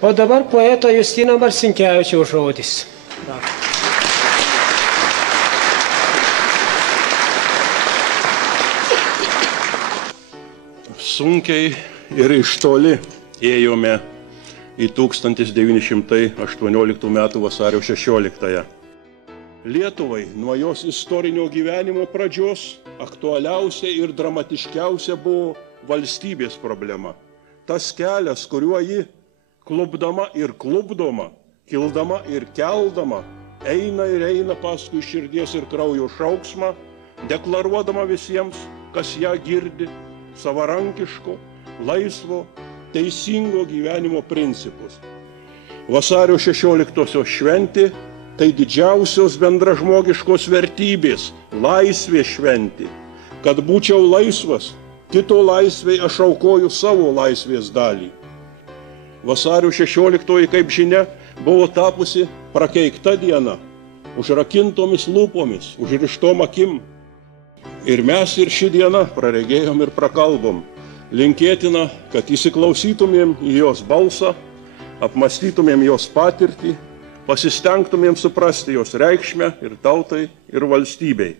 O dabar poeto Justino Marcinkevičiaus žodis. Sunkiai ir iš toli ėjome į 1918 m. vasario 16. Lietuvai nuo jos istorinio gyvenimo pradžios aktualiausia ir dramatiškiausia buvo valstybės problema. Tas kelias, kuriuo ji klupdama ir klupdoma, kildama ir keldama, eina ir eina paskui širdies ir kraujo šauksmą, deklaruodama visiems, kas ją girdi, savarankiško, laisvo, teisingo gyvenimo principus. Vasario 16-osios šventė tai didžiausios bendražmogiškos vertybės, laisvės šventė. Kad būčiau laisvas, kito laisvei aš aukoju savo laisvės dalį. Vasario 16-oji, kaip žinia, buvo tapusi prakeikta diena, užrakintomis lūpomis, užrištom akim. Ir mes ir ši diena praregėjom ir prakalbom. Linkėtina, kad įsiklausytumėm į jos balsą, apmąstytumėm jos patirtį, pasistengtumėm suprasti jos reikšmę ir tautai, ir valstybei.